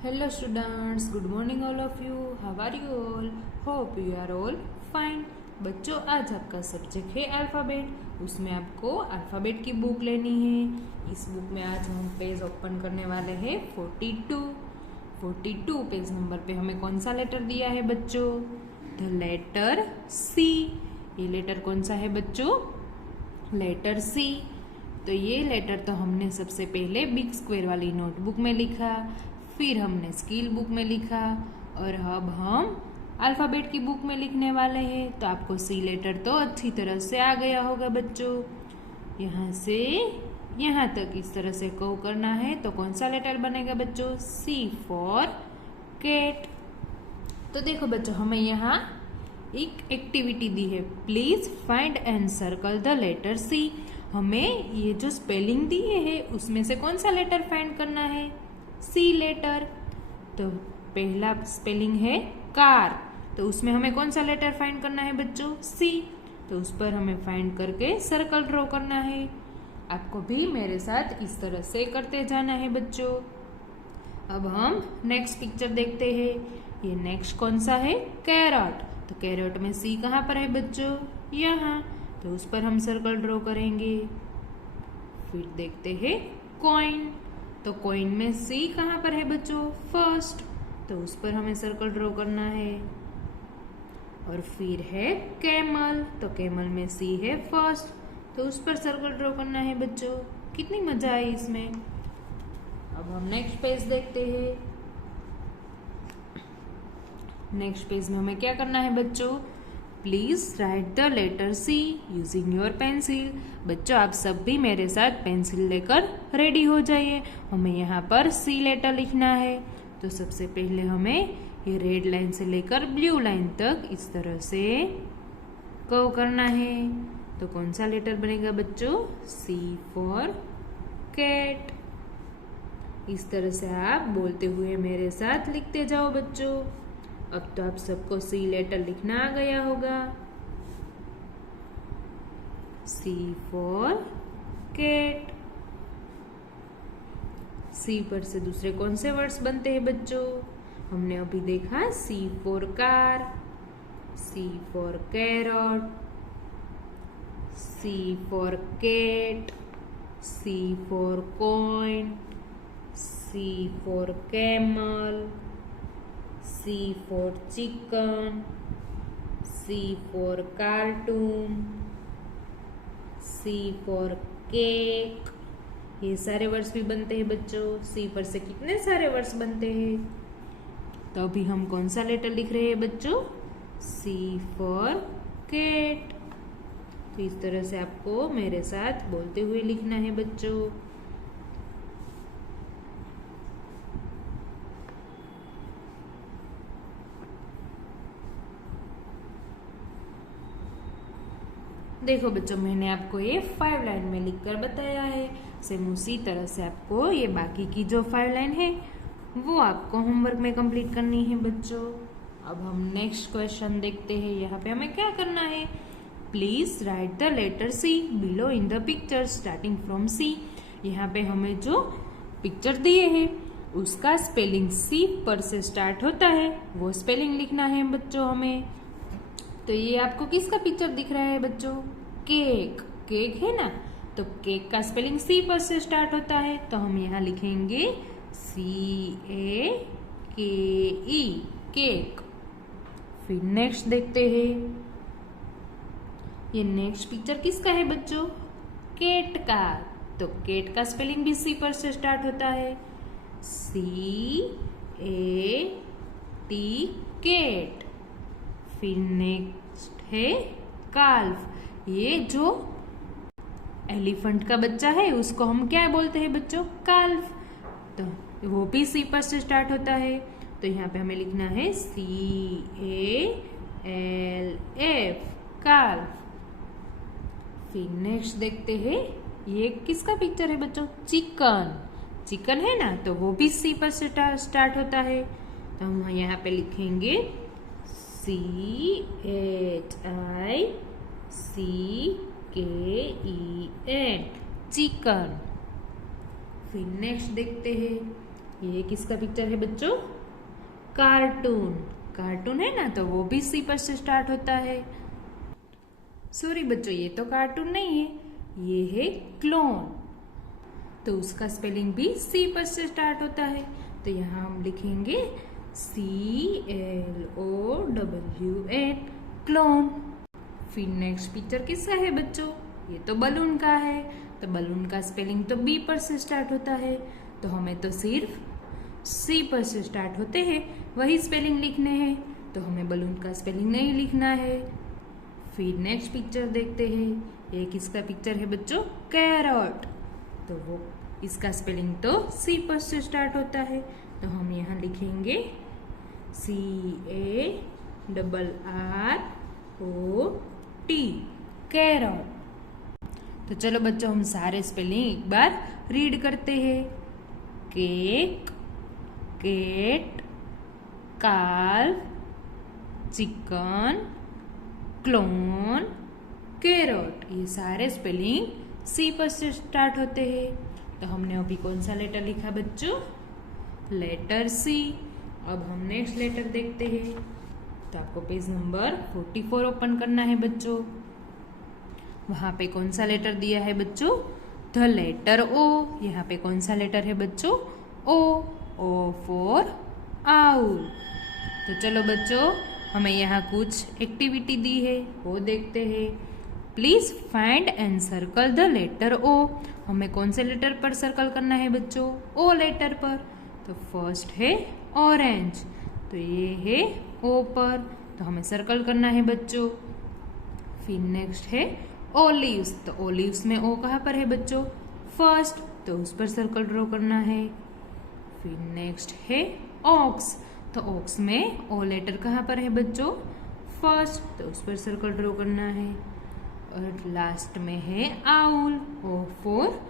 Hello students, good morning all of you. How are you all? Hope you are all fine. बच्चों आज आपका subject है alphabet. उसमें आपको अल्फ़ाबेट की बुक लेनी है। इस बुक में आज हम पेज ओपन करने वाले हैं 42 पेज नंबर पे हमें कौन सा लेटर दिया है बच्चों? द लेटर सी। ये लेटर कौन सा है बच्चों? लेटर सी। तो ये लेटर तो हमने सबसे पहले बिग स्क्वायर वाली नोटबुक में लिखा, फिर हमने स्किल बुक में लिखा और अब हम अल्फ़ाबेट की बुक में लिखने वाले हैं। तो आपको सी लेटर तो अच्छी तरह से आ गया होगा बच्चों। यहाँ से यहाँ तक इस तरह से कव करना है तो कौन सा लेटर बनेगा बच्चों? C for cat. तो देखो बच्चों हमें यहाँ एक एक्टिविटी दी है, please find and circle the letter C. हमें ये जो स्पेलिंग दी है उसमें से कौन सा लेटर फाइंड करना है? सी लेटर। तो पहला स्पेलिंग है कार, तो उसमें हमें कौन सा लेटर फाइंड करना है बच्चों? सी। तो उस पर हमें फाइंड करके सर्कल ड्रॉ करना है। आपको भी मेरे साथ इस तरह से करते जाना है बच्चों। अब हम नेक्स्ट पिक्चर देखते हैं। ये नेक्स्ट कौन सा है? कैरट। तो कैरट में सी कहाँ पर है बच्चों? यहाँ। तो उस पर हम सर्कल ड्रॉ करेंगे। फिर देखते हैं कॉइन। तो कॉइन में सी कहाँ पर है बच्चों? फर्स्ट। तो उस पर हमें सर्कल ड्रॉ करना है। और फिर है कैमल। तो कैमल में सी है फर्स्ट, तो उस पर सर्कल ड्रॉ करना है बच्चों। कितनी मजा आई इसमें। अब हम नेक्स्ट पेज देखते हैं। नेक्स्ट पेज में हमें क्या करना है बच्चों? Please write the letter C using your pencil. बच्चों आप सब भी मेरे साथ पेंसिल लेकर रेडी हो जाइए। हमें यहाँ पर सी लेटर लिखना है। तो सबसे पहले हमें ये रेड लाइन से लेकर ब्लू लाइन तक इस तरह से कर्व करना है। तो कौन सा लेटर बनेगा बच्चों? C for cat. इस तरह से आप बोलते हुए मेरे साथ लिखते जाओ बच्चों। अब तो आप सबको सी लेटर लिखना आ गया होगा। सी फॉर कैट। सी पर से दूसरे कौन से वर्ड्स बनते हैं बच्चों? हमने अभी देखा C for car, C for carrot, C for cat, C for coin, C for camel, C for chicken, C for cartoon, C for cake। ये सारे वर्ड्स भी बनते हैं बच्चों। C पर से कितने सारे वर्ड्स बनते हैं? तो अभी हम कौन सा लेटर लिख रहे हैं बच्चों? C for cat। तो इस तरह से आपको मेरे साथ बोलते हुए लिखना है बच्चों। देखो बच्चों मैंने आपको ये 5 लाइन में लिखकर बताया है। सेम उसी तरह से आपको ये बाकी की जो 5 लाइन है वो आपको होमवर्क में कंप्लीट करनी है बच्चों। अब हम नेक्स्ट क्वेश्चन देखते हैं। यहाँ पे हमें क्या करना है? Please write the letter C below in the picture starting from C. यहाँ पे हमें जो पिक्चर दिए है उसका स्पेलिंग सी पर से स्टार्ट होता है, वो स्पेलिंग लिखना है बच्चों हमें। तो ये आपको किसका पिक्चर दिख रहा है बच्चों? केक। केक है ना, तो केक का स्पेलिंग सी पर से स्टार्ट होता है। तो हम यहाँ लिखेंगे CAKE केक। फिर नेक्स्ट देखते हैं। ये नेक्स्ट पिक्चर किसका है बच्चों? केट का। तो केट का स्पेलिंग भी सी पर से स्टार्ट होता है, CAT केट। फिर नेक्स्ट है काल्फ। ये जो एलिफेंट का बच्चा है उसको हम क्या बोलते हैं बच्चों? काल्फ। तो वो भी सी पर से स्टार्ट होता है। तो यहाँ पे हमें लिखना है CALF काल्फ। फिर नेक्स्ट देखते हैं। ये किसका पिक्चर है बच्चों? चिकन। चिकन है ना, तो वो भी सी पर से स्टार्ट होता है। तो हम यहाँ पे लिखेंगे CHICKEN चिकन। फिर नेक्स्ट देखते हैं। ये किसका पिक्चर है बच्चों? कार्टून। कार्टून है ना, तो वो भी सी पर से स्टार्ट होता है। सॉरी बच्चों, ये तो कार्टून नहीं है, ये है क्लोन, तो उसका स्पेलिंग भी सी पर से स्टार्ट होता है। तो यहाँ हम लिखेंगे CLOWN, क्लोन। फिर नेक्स्ट पिक्चर किसका है बच्चों? ये तो बलून का है, तो बलून का स्पेलिंग तो बी पर से स्टार्ट होता है, तो हमें तो सिर्फ सी पर से स्टार्ट होते हैं वही स्पेलिंग लिखने हैं, तो हमें बलून का स्पेलिंग नहीं लिखना है। फिर नेक्स्ट पिक्चर देखते हैं, ये किसका पिक्चर है बच्चों? कैरट, तो वो इसका स्पेलिंग तो सी पर से स्टार्ट होता है, तो हम यहाँ लिखेंगे CARROT, कैरट। तो चलो बच्चों, हम सारे स्पेलिंग एक बार रीड करते हैं। Cake, cat, calf, chicken, clone, carrot, ये सारे स्पेलिंग सी पर से स्टार्ट होते हैं। तो हमने अभी कौन सा लेटर लिखा बच्चों? लेटर सी। अब हम नेक्स्ट लेटर देखते हैं। तो आपको पेज नंबर 44 ओपन करना है बच्चों। वहां पे कौन सा लेटर दिया है बच्चों? The letter O. यहाँ पे कौन सा लेटर है बच्चों? ओ। O for owl. तो चलो बच्चों, हमें यहाँ कुछ एक्टिविटी दी है, वो देखते हैं। Please find and circle the letter O. हमें कौन से लेटर पर सर्कल करना है बच्चों? ओ लेटर पर। तो फर्स्ट है ऑरेंज, तो ये है ओ पर, तो हमें सर्कल करना है बच्चों। फिर नेक्स्ट है ओलिव्स, तो ओलिव्स में ओ कहाँ पर है बच्चों? फर्स्ट, तो उस पर सर्कल ड्रॉ करना है। फिर नेक्स्ट है ऑक्स, तो ऑक्स में ओ लेटर कहाँ पर है बच्चों? फर्स्ट, तो उस पर सर्कल ड्रॉ करना है। और लास्ट में है आउल, ओ फॉर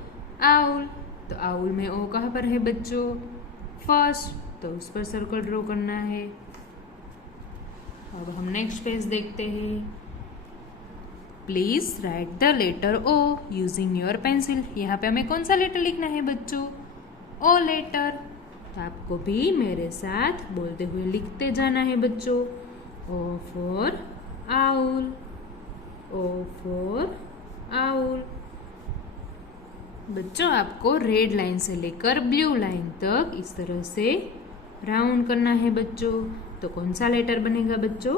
आउल, तो आउल में ओ कहाँ पर है बच्चों? फर्स्ट, तो उस पर सर्कल ड्रॉ करना है। अब हम नेक्स्ट पेज देखते हैं। Please write the letter O using your pencil. यहाँ पे हमें कौन सा लेटर लिखना है बच्चों? O letter. तो आपको भी मेरे साथ बोलते हुए लिखते जाना है बच्चों। O for owl, O for owl. बच्चों, आपको रेड लाइन से लेकर ब्लू लाइन तक इस तरह से राउंड करना है बच्चों। तो कौन सा लेटर बनेगा बच्चों?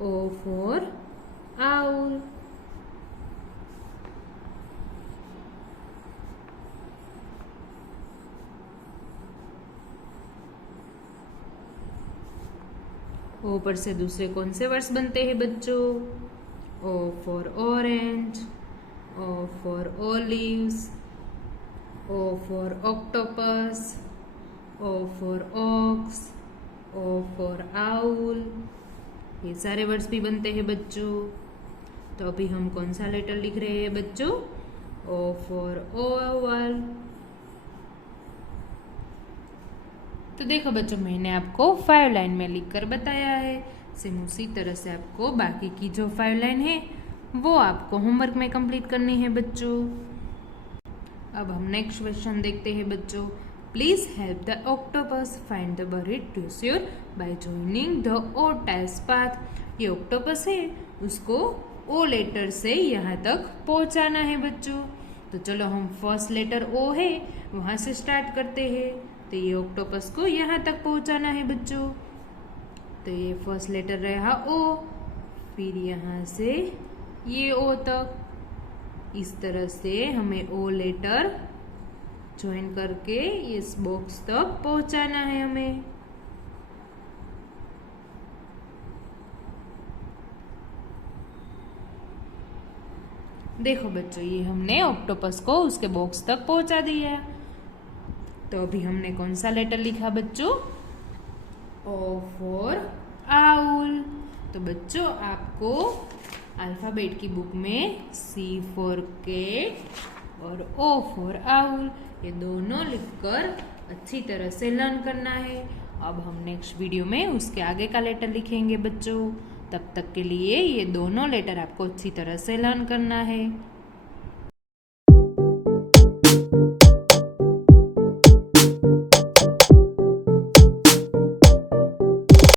O for owl. ओ पर से दूसरे कौन से वर्ड्स बनते हैं बच्चों? O for orange, O for olives, O for octopus, O for ox, O for owl, ये सारे वर्ड्स भी बनते हैं बच्चों। तो अभी हम कौन सा लेटर लिख रहे हैं बच्चों? O for oval. तो देखो बच्चों, मैंने आपको 5 लाइन में लिखकर बताया है। सेम उसी तरह से आपको बाकी की जो 5 लाइन है वो आपको होमवर्क में कंप्लीट करनी है बच्चों। अब हम नेक्स्ट क्वेश्चन देखते हैं बच्चों। Please help the octopus find the buried treasure by joining the O tiles path. ये ऑक्टोपस है, उसको ओ लेटर से यहाँ तक पहुंचाना है बच्चों। तो चलो, हम फर्स्ट लेटर ओ है वहां से स्टार्ट करते हैं। तो ये ऑक्टोपस को यहाँ तक पहुंचाना है बच्चों। तो ये फर्स्ट लेटर रहा ओ, फिर यहाँ से ये ओ तक, इस तरह से हमें ओ लेटर ज्वाइन करके इस बॉक्स तक पहुंचाना है हमें। देखो बच्चों, ये हमने ऑक्टोपस को उसके बॉक्स तक पहुंचा दिया। तो अभी हमने कौन सा लेटर लिखा बच्चों? O for owl. तो बच्चों, आपको अल्फाबेट की बुक में सी फॉर कैट और ओ फॉर आउल ये दोनों लिखकर अच्छी तरह से लर्न करना है। अब हम नेक्स्ट वीडियो में उसके आगे का लेटर लिखेंगे बच्चों। तब तक के लिए ये दोनों लेटर आपको अच्छी तरह से लर्न करना है।